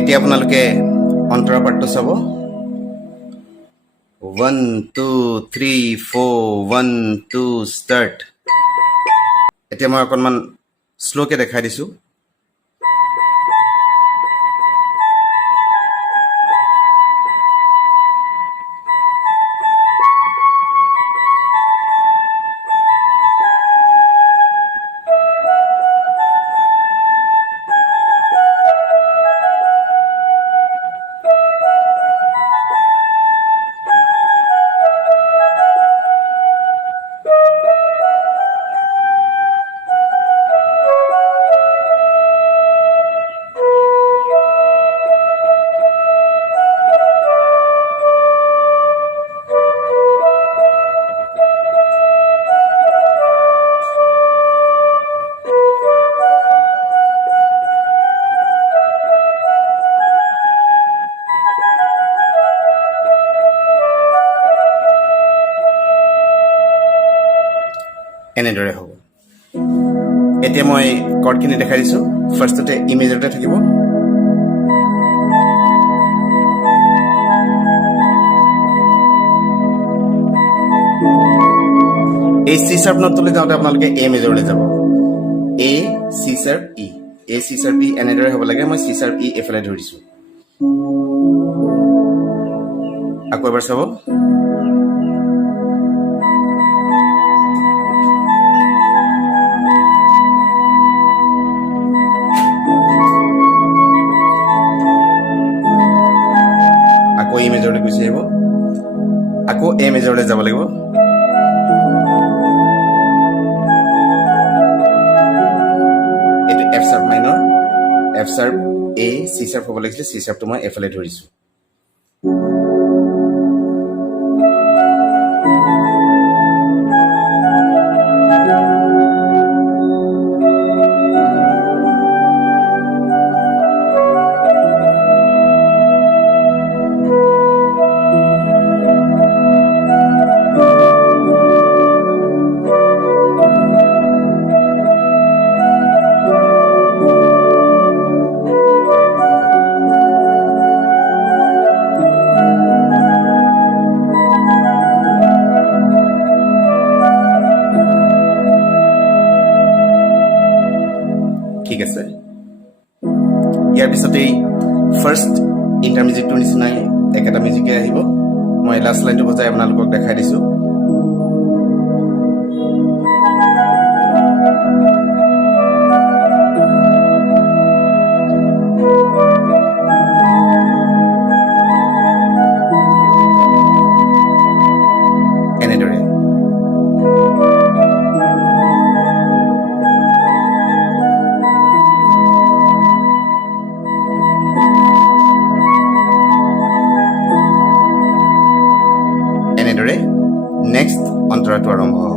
এতিয়া আপোনালোকে অন্তৰা পাৰ্টটো চাব 1 2 3 4 1 2 ষ্টাৰ্ট এতিয়া মই অকণমান শ্ল'কে দেখাই দিছোঁ এনেদৰে হ'ব এতিয়া মই কৰ্ডখিনি দেখাই দিছোঁ ফাৰ্ষ্টতে ইমেজতে থাকিব এই চি শাৰ্প নোটটোলৈ যাওঁতে আপোনালোকে এ মেজৰলৈ যাব এ চি শাৰ্প ই এ চি শাৰ্প ই এনেদৰে হ'ব লাগে মই চি শাৰ্প ই এফালে ধৰিছোঁ আকৌ এবাৰ চাব আকৌ ই মেজৰলৈ গুচি আহিব আকৌ এ মেজৰলৈ যাব লাগিব এইটো F sharp minor F sharp এ চি শাৰ্প হ'ব লাগিছিলে চি শাৰ্পটো মই এফালে ধৰিছোঁ ঠিক আছে ইয়াৰ পিছতেই ফাৰ্ষ্ট ইণ্টাৰমিউজিকটোৰ নিচিনাই একেটা মিউজিকে আহিব মই লাষ্ট লাইনটো বজাই আপোনালোকক দেখাই দিছোঁ এনেদৰে এনেদৰে নেক্সট অন্তৰাটো আৰম্ভ হ'ব